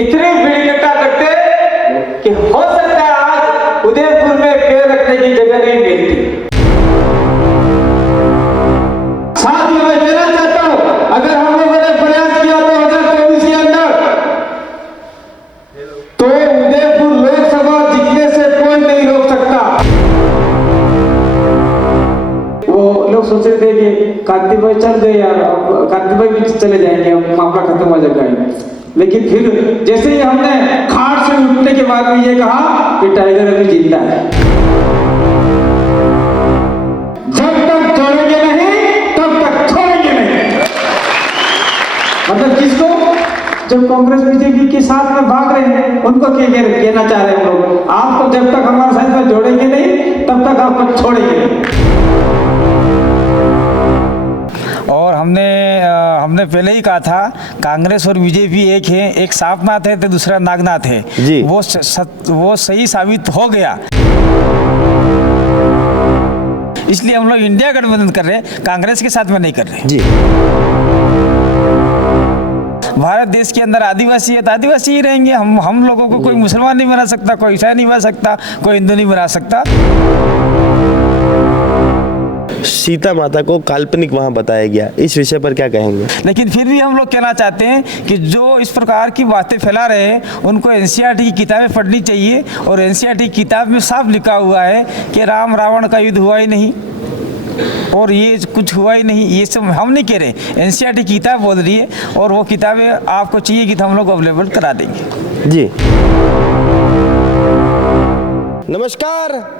इतनी भीड़ इकट्ठा करते कि हो सकता है आज उदयपुर में पैर रखने की जगह नहीं मिलती। साथ ही मैं कहना चाहता हूं, अगर हम लोगों ने प्रयास किया 2024 के अंदर तो उदयपुर लोकसभा जीतने से कोई नहीं रोक सकता। वो लोग सोच रहे थे कि कांति भाई चल गए यार, कांति भाई भी चले जाएंगे, मामला खत्म हो जाएगा। लेकिन फिर जैसे ही हमने खाट से उठने के बाद में ये कहा कि टाइगर अभी जिंदा है। जब तक छोड़ेंगे नहीं तब तक छोड़ेंगे नहीं। मतलब किसको? जब कांग्रेस बीजेपी के साथ में भाग रहे हैं उनको कहना चाह रहे हैं लोग, आपको जब तक हमारे साथ में जोड़ेंगे नहीं तब तक आपको छोड़ेंगे नहीं। और हमने पहले ही कहा था कांग्रेस और बीजेपी एक है, एक सांपनाथ है तो दूसरा नागनाथ है जी। वो सही साबित हो गया, इसलिए हम लोग इंडिया गठबंधन कर रहे हैं, कांग्रेस के साथ में नहीं कर रहे जी। भारत देश के अंदर आदिवासी है तो आदिवासी ही रहेंगे। हम लोगों को कोई मुसलमान नहीं बना सकता, कोई ईसाई नहीं बना सकता, कोई हिंदू नहीं बना सकता। सीता माता को काल्पनिक वहां बताया गया, इस विषय पर क्या कहेंगे? लेकिन फिर भी हम लोग कहना चाहते हैं कि जो इस प्रकार की बातें फैला रहे हैं उनको एनसीईआरटी की किताबें पढ़नी चाहिए। और एनसीईआरटी की किताब में साफ लिखा हुआ है कि राम रावण का युद्ध हुआ ही नहीं और ये कुछ हुआ ही नहीं। ये सब हम नहीं कह रहे, एनसीईआरटी की किताब बोल रही है और वो किताबें आपको चाहिए कि तो हम लोग अवेलेबल करा देंगे जी। नमस्कार,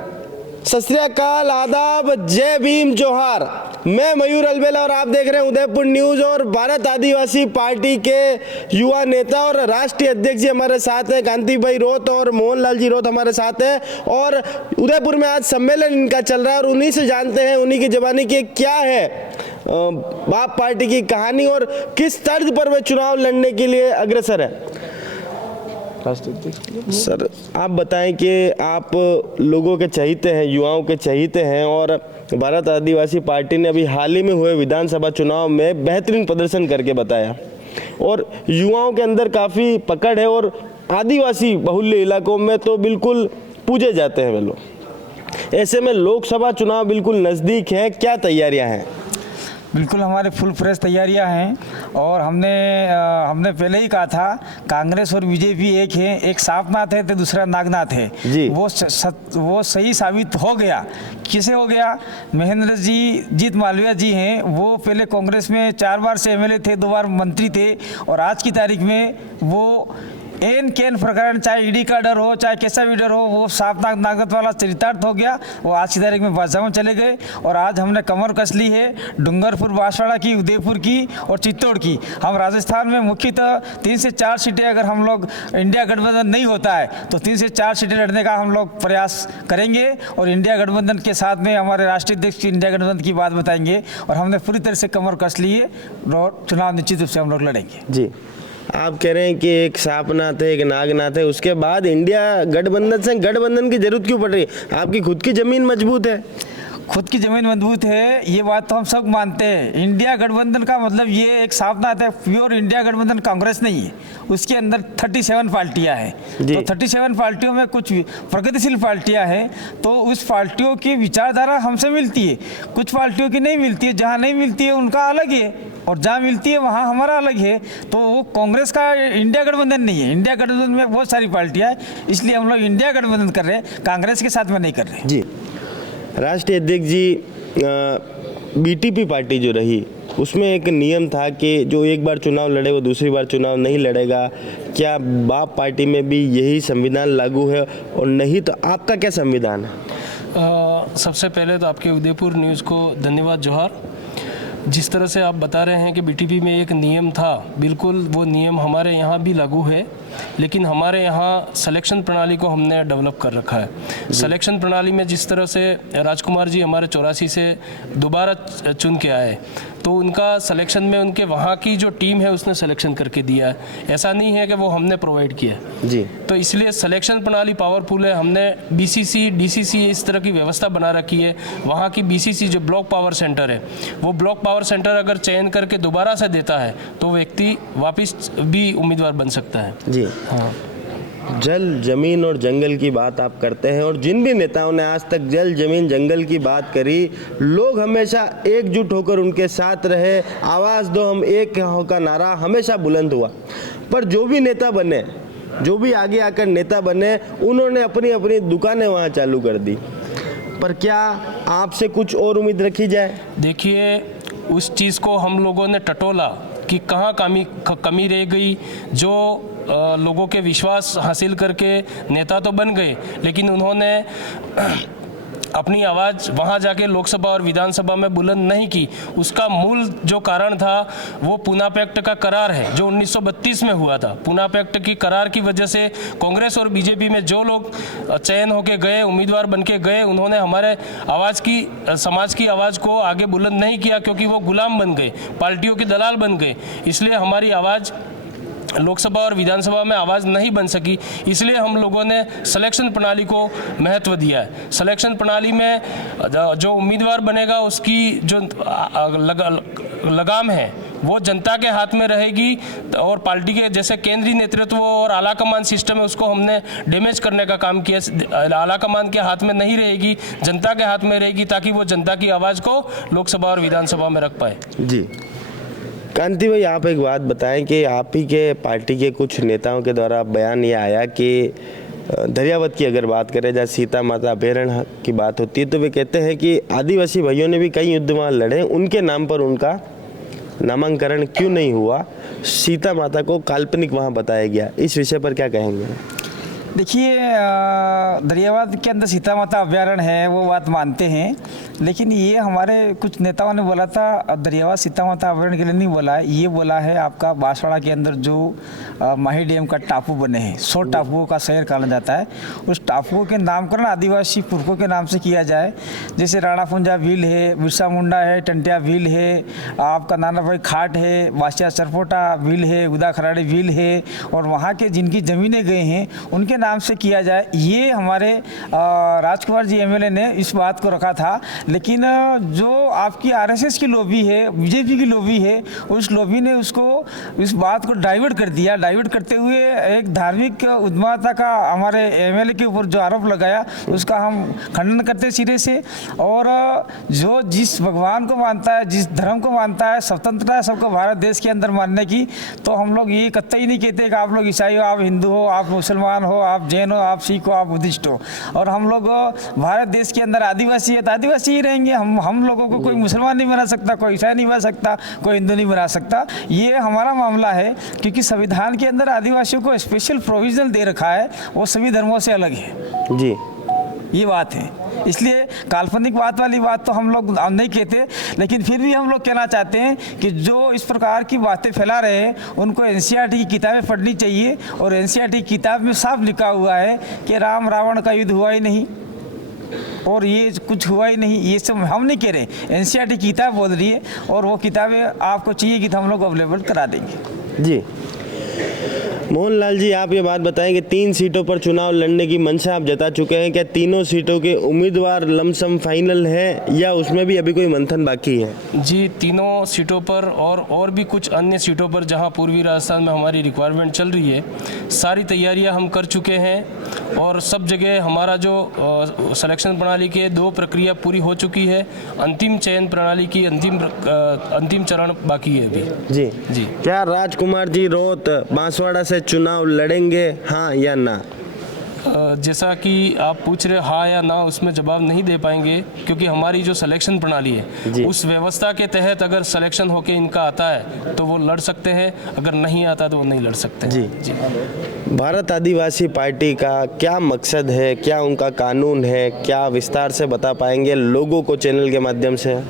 सत श्री अकाल, आदाब, जय भीम, जोहार। मैं मयूर अलबेला और आप देख रहे हैं उदयपुर न्यूज़। और भारत आदिवासी पार्टी के युवा नेता और राष्ट्रीय अध्यक्ष जी हमारे साथ हैं, कांति भाई रोत और मोहनलाल जी रोत हमारे साथ हैं। और उदयपुर में आज सम्मेलन इनका चल रहा है और उन्हीं से जानते हैं, उन्हीं की ज़बानी की क्या है बाप पार्टी की कहानी और किस तर्ज पर वे चुनाव लड़ने के लिए अग्रसर है। सर, आप बताएं कि आप लोगों के चहीते हैं, युवाओं के चहीते हैं और भारत आदिवासी पार्टी ने अभी हाल ही में हुए विधानसभा चुनाव में बेहतरीन प्रदर्शन करके बताया और युवाओं के अंदर काफ़ी पकड़ है और आदिवासी बहुल्य इलाकों में तो बिल्कुल पूजे जाते हैं वे लोग। ऐसे में लोकसभा चुनाव बिल्कुल नज़दीक है, क्या तैयारियां हैं? बिल्कुल हमारे फुल फ्रेश तैयारियां हैं और हमने पहले ही कहा था कांग्रेस और बीजेपी एक है, एक सांपनाथ है तो दूसरा नागनाथ है जी। वो सही साबित हो गया। किसे हो गया? महेंद्र जी जीत मालविया जी हैं, वो पहले कांग्रेस में 4 बार से एमएलए थे, 2 बार मंत्री थे और आज की तारीख में वो एन प्रकरण, चाहे ईडी का डर हो चाहे कैसा भी डर हो, वो सांपनाथ नागनाथ वाला चरितार्थ हो गया। वो आज की तारीख में बादशाह में चले गए और आज हमने कमर कस ली है डूंगरपुर, बांसवाड़ा की, उदयपुर की और चित्तौड़ की। हम राजस्थान में मुख्यतः 3 से 4 सीटें, अगर हम लोग इंडिया गठबंधन नहीं होता है तो 3 से 4 सीटें लड़ने का हम लोग प्रयास करेंगे और इंडिया गठबंधन के साथ में हमारे राष्ट्रीय अध्यक्ष की इंडिया गठबंधन की बात बताएंगे और हमने पूरी तरह से कमर कस ली है और चुनाव निश्चित रूप से हम लोग लड़ेंगे जी। आप कह रहे हैं कि एक सांपनाथ है, एक नागनाथ है, उसके बाद इंडिया गठबंधन से गठबंधन की जरूरत क्यों पड़ रही है? आपकी खुद की जमीन मजबूत है। खुद की जमीन मजबूत है, ये बात तो हम सब मानते हैं। इंडिया गठबंधन का मतलब ये एक सांपनाथ है, प्योर इंडिया गठबंधन कांग्रेस नहीं है। उसके अंदर 37 पार्टियां हैं, तो 37 पार्टियों में कुछ प्रगतिशील पार्टियां हैं, तो उस पार्टियों की विचारधारा हमसे मिलती है, कुछ पार्टियों की नहीं मिलती है। जहाँ नहीं मिलती है उनका अलग है और जहाँ मिलती है वहाँ हमारा अलग है। तो वो कांग्रेस का इंडिया गठबंधन नहीं है। इंडिया गठबंधन में बहुत सारी पार्टियां हैं, इसलिए हम लोग इंडिया गठबंधन कर रहे हैं, कांग्रेस के साथ में नहीं कर रहे जी। राष्ट्रीय अध्यक्ष जी, बीटीपी पार्टी जो रही उसमें एक नियम था कि जो एक बार चुनाव लड़े वो दूसरी बार चुनाव नहीं लड़ेगा। क्या बाप पार्टी में भी यही संविधान लागू है और नहीं तो आपका क्या संविधान है? सबसे पहले तो आपके उदयपुर न्यूज़ को धन्यवाद, जोहार। जिस तरह से आप बता रहे हैं कि बीटीपी में एक नियम था, बिल्कुल वो नियम हमारे यहाँ भी लागू है, लेकिन हमारे यहाँ सिलेक्शन प्रणाली को हमने डेवलप कर रखा है। सिलेक्शन प्रणाली में जिस तरह से राजकुमार जी हमारे 84 से दोबारा चुन के आए, तो उनका सिलेक्शन में उनके वहाँ की जो टीम है उसने सिलेक्शन करके दिया है, ऐसा नहीं है कि वो हमने प्रोवाइड किया जी। तो इसलिए सिलेक्शन प्रणाली पावरफुल है। हमने बीसीसी, डीसीसी इस तरह की व्यवस्था बना रखी है। वहाँ की बीसीसी जो ब्लॉक पावर सेंटर है, वो ब्लॉक पावर सेंटर अगर चयन करके दोबारा से देता है तो व्यक्ति वापस भी उम्मीदवार बन सकता है। जी हाँ। जल जमीन और जंगल की बात आप करते हैं और जिन भी नेताओं ने आज तक जल जमीन जंगल की बात करी, लोग हमेशा एकजुट होकर उनके साथ रहे, आवाज़ दो हम एक हो का नारा हमेशा बुलंद हुआ। पर जो भी नेता बने, जो भी आगे आकर नेता बने, उन्होंने अपनी अपनी दुकानें वहाँ चालू कर दी। पर क्या आपसे कुछ और उम्मीद रखी जाए? देखिए, उस चीज़ को हम लोगों ने टटोला कि कहाँ कमी रह गई। जो लोगों के विश्वास हासिल करके नेता तो बन गए, लेकिन उन्होंने अपनी आवाज़ वहाँ जाके लोकसभा और विधानसभा में बुलंद नहीं की। उसका मूल जो कारण था वो पूना पैक्ट का करार है, जो 1932 में हुआ था। पूना पैक्ट की करार की वजह से कांग्रेस और बीजेपी में जो लोग चयन होके गए, उम्मीदवार बन के गए, उन्होंने हमारे समाज की आवाज़ को आगे बुलंद नहीं किया, क्योंकि वो गुलाम बन गए, पार्टियों के दलाल बन गए। इसलिए हमारी आवाज़ लोकसभा और विधानसभा में आवाज़ नहीं बन सकी। इसलिए हम लोगों ने सिलेक्शन प्रणाली को महत्व दिया है। सिलेक्शन प्रणाली में जो उम्मीदवार बनेगा उसकी जो लगाम है वो जनता के हाथ में रहेगी, और पार्टी के जैसे केंद्रीय नेतृत्व और आला कमान सिस्टम है उसको हमने डैमेज करने का काम किया। आला कमान के हाथ में नहीं रहेगी, जनता के हाथ में रहेगी, ताकि वो जनता की आवाज़ को लोकसभा और विधानसभा में रख पाए। जी कांति भाई, आप एक बात बताएं कि आप ही के पार्टी के कुछ नेताओं के द्वारा बयान ये आया कि दरियावत की अगर बात करें, जहाँ सीता माता अभ्यारण्य की बात होती है, तो वे कहते हैं कि आदिवासी भाइयों ने भी कई युद्ध वहाँ लड़े, उनके नाम पर उनका नामांकन क्यों नहीं हुआ? सीता माता को काल्पनिक वहाँ बताया गया। इस विषय पर क्या कहेंगे? देखिए, दरियावाद के अंदर सीता माता अभ्यारण्य है, वो बात मानते हैं, लेकिन ये हमारे कुछ नेताओं ने बोला था दरियावाद सीता माता अभ्यारण्य के लिए नहीं बोला है। ये बोला है आपका बांसवाड़ा के अंदर जो माही डैम का टापू बने हैं, 100 टापुओं का शहर कहा जाता है, उस टापुओं के नामकरण आदिवासी पुरखों के नाम से किया जाए। जैसे राणा पुंजा भील है, बिरसा मुंडा है, टंटिया भील है, आपका नाना भाई खाट है, बासिया सरपोटा भील है, उदा खराड़ी भील है, और वहाँ के जिनकी ज़मीनें गए हैं उनके नाम से किया जाए। ये हमारे राजकुमार जी एमएलए ने इस बात को रखा था, लेकिन जो आपकी आरएसएस की लॉबी है, बीजेपी की लॉबी है, उस लॉबी ने उसको इस बात को डाइवर्ट कर दिया। डाइवर्ट करते हुए एक धार्मिक उद्यमता का हमारे एमएलए के ऊपर जो आरोप लगाया उसका हम खंडन करते सिरे से। और जो जिस भगवान को मानता है, जिस धर्म को मानता है, स्वतंत्रता है सबको भारत देश के अंदर मानने की, तो हम लोग ये कतई नहीं कहते कि आप लोग ईसाई हो, आप हिंदू हो, आप मुसलमान हो, आप जैन हो, आप सिख हो, आप बुद्धिस्ट हो। और हम लोग भारत देश के अंदर आदिवासी है तो आदिवासी ही रहेंगे। हम लोगों को कोई मुसलमान नहीं बना सकता, कोई ईसाई नहीं बना सकता, कोई हिंदू नहीं बना सकता। ये हमारा मामला है, क्योंकि संविधान के अंदर आदिवासियों को स्पेशल प्रोविजन दे रखा है, वो सभी धर्मों से अलग है जी, ये बात है। इसलिए काल्पनिक बात वाली बात तो हम लोग नहीं कहते, लेकिन फिर भी हम लोग कहना चाहते हैं कि जो इस प्रकार की बातें फैला रहे हैं उनको एनसीईआरटी की किताबें पढ़नी चाहिए। और एनसीईआरटी की किताब में साफ लिखा हुआ है कि राम रावण का युद्ध हुआ ही नहीं और ये कुछ हुआ ही नहीं। ये सब हम नहीं कह रहे, एनसीईआरटी की किताब बोल रही है, और वो किताबें आपको चाहिए कि हम लोग अवेलेबल करा देंगे। जी मोहनलाल जी, आप ये बात बताएं कि 3 सीटों पर चुनाव लड़ने की मंशा आप जता चुके हैं। क्या तीनों सीटों के उम्मीदवार लमसम फाइनल है या उसमें भी अभी कोई मंथन बाकी है? जी, तीनों सीटों पर और भी कुछ अन्य सीटों पर जहां पूर्वी राजस्थान में हमारी रिक्वायरमेंट चल रही है, सारी तैयारियां हम कर चुके हैं। और सब जगह हमारा जो सिलेक्शन प्रणाली के 2 प्रक्रिया पूरी हो चुकी है। अंतिम चयन प्रणाली की अंतिम चरण बाकी है अभी। जी, क्या राजकुमार जी रोत बांसवाड़ा से चुनाव लड़ेंगे, हाँ या ना? जैसा कि आप पूछ रहे हाँ या ना, उसमें जवाब नहीं दे पाएंगे, क्योंकि हमारी जो सिलेक्शन प्रणाली है उस व्यवस्था के तहत अगर सिलेक्शन होके इनका आता है तो वो लड़ सकते हैं, अगर नहीं आता तो वो नहीं लड़ सकते। जी। भारत आदिवासी पार्टी का क्या मकसद है, क्या उनका कानून है, क्या विस्तार से बता पाएंगे लोगों को चैनल के माध्यम से?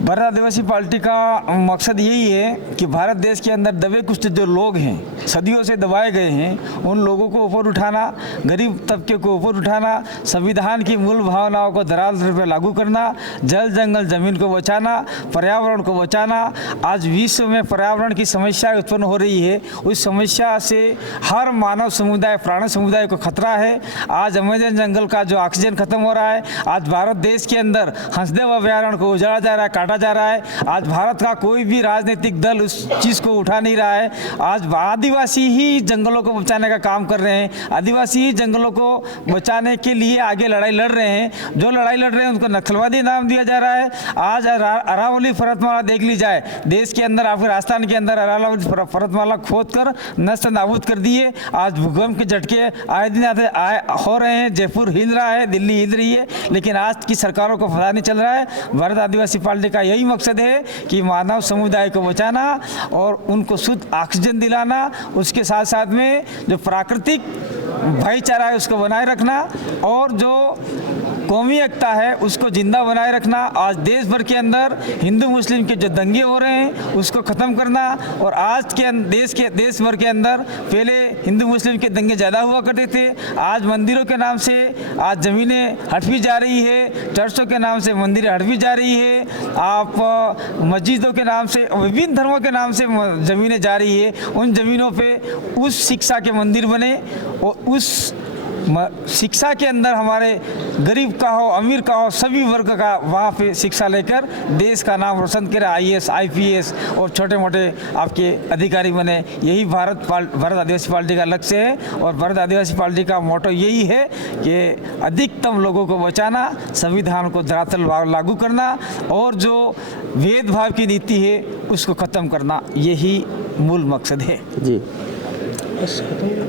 भारत आदिवासी पार्टी का मकसद यही है कि भारत देश के अंदर दबे कुछ जो लोग हैं, सदियों से दबाए गए हैं, उन लोगों को ऊपर उठाना, गरीब तबके को ऊपर उठाना, संविधान की मूल भावनाओं को धरातल पर लागू करना, जल जंगल जमीन को बचाना, पर्यावरण को बचाना। आज विश्व में पर्यावरण की समस्या उत्पन्न हो रही है, उस समस्या से हर मानव समुदाय, प्राणी समुदाय को खतरा है। आज अमेजन जंगल का जो ऑक्सीजन खत्म हो रहा है, आज भारत देश के अंदर हंसदेव अभ्यारण्य को उजाड़ा जा रहा है, काटा जा रहा है। आज भारत का कोई भी राजनीतिक दल उस चीज़ को उठा नहीं रहा है। आज आदिवासी ही जंगलों को बचाने का काम कर रहे हैं, आदिवासी ही जंगलों को बचाने के लिए आगे लड़ाई लड़ रहे हैं। जो लड़ाई लड़ रहे हैं उनको नक्सलवादी नाम दिया जा रहा है। आज अरावली पर्वतमाला देख ली जाए, देश के अंदर आपके राजस्थान के अंदर अरावली पर्वतमाला खोद कर नष्ट नाबूद कर दिए। आज भूकंप के झटके आए दिन हो रहे हैं, जयपुर हिल रहा है, दिल्ली हिल रही है, लेकिन आज की सरकारों को पता नहीं चल रहा है। भारत आदिवासी पार्टी का यही मकसद है कि मानव समुदाय को बचाना और उनको शुद्ध ऑक्सीजन दिलाना, उसके साथ साथ में जो प्राकृतिक भाईचारा है उसको बनाए रखना और जो कौमी एकता है उसको जिंदा बनाए रखना। आज देश भर के अंदर हिंदू मुस्लिम के जो दंगे हो रहे हैं उसको ख़त्म करना। और आज के देश भर के अंदर पहले हिंदू मुस्लिम के दंगे ज़्यादा हुआ करते थे, आज मंदिरों के नाम से आज ज़मीनें हट भी जा रही है, चर्चों के नाम से मंदिरें हट भी जा रही है, आप मस्जिदों के नाम से विभिन्न धर्मों के नाम से ज़मीनें जा रही है। उन ज़मीनों पे उस शिक्षा के मंदिर बने और उस शिक्षा के अंदर हमारे गरीब का हो अमीर का हो सभी वर्ग का वहाँ पे शिक्षा लेकर देश का नाम रोशन करे, IAS IPS और छोटे मोटे आपके अधिकारी बने। यही भारत आदिवासी पार्टी का लक्ष्य है और भारत आदिवासी पार्टी का मोटो यही है कि अधिकतम लोगों को बचाना, संविधान को धरातल लागू करना और जो भेदभाव की नीति है उसको ख़त्म करना, यही मूल मकसद है। जी,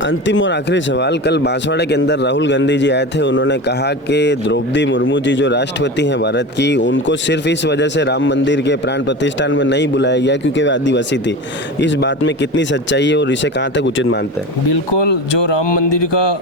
अंतिम और आखिरी सवाल, कल बांसवाड़ा के अंदर राहुल गांधी जी आए थे, उन्होंने कहा कि द्रौपदी मुर्मू जी जो राष्ट्रपति हैं भारत की, उनको सिर्फ इस वजह से राम मंदिर के प्राण प्रतिष्ठान में नहीं बुलाया गया क्योंकि वे आदिवासी थी। इस बात में कितनी सच्चाई है और इसे कहाँ तक उचित मानते हैं? बिल्कुल, जो राम मंदिर का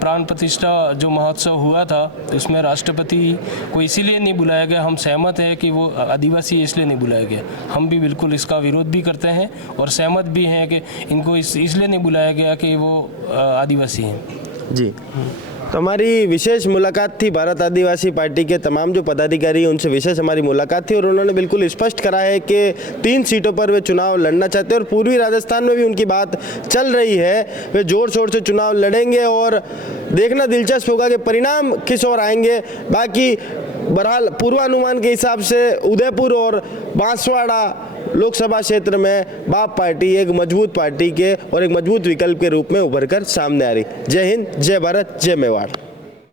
प्राण प्रतिष्ठा जो महोत्सव हुआ था उसमें राष्ट्रपति को इसीलिए नहीं बुलाया गया, हम सहमत हैं कि वो आदिवासी इसलिए नहीं बुलाया गया। हम भी बिल्कुल इसका विरोध भी करते हैं और सहमत भी हैं कि इनको इसलिए नहीं बुलाया गया कि वो आदिवासी हैं। जी, तो हमारी विशेष मुलाकात थी भारत आदिवासी पार्टी के तमाम जो पदाधिकारी हैं उनसे विशेष हमारी मुलाकात थी और उन्होंने बिल्कुल स्पष्ट करा है कि 3 सीटों पर वे चुनाव लड़ना चाहते हैं और पूर्वी राजस्थान में भी उनकी बात चल रही है। वे जोर शोर से चुनाव लड़ेंगे और देखना दिलचस्प होगा कि परिणाम किस ओर आएंगे। बाकी बहरहाल पूर्वानुमान के हिसाब से उदयपुर और बांसवाड़ा लोकसभा क्षेत्र में बाप पार्टी एक मजबूत पार्टी के और एक मजबूत विकल्प के रूप में उभर कर सामने आ रही। जय हिंद, जय भारत, जय मेवाड़।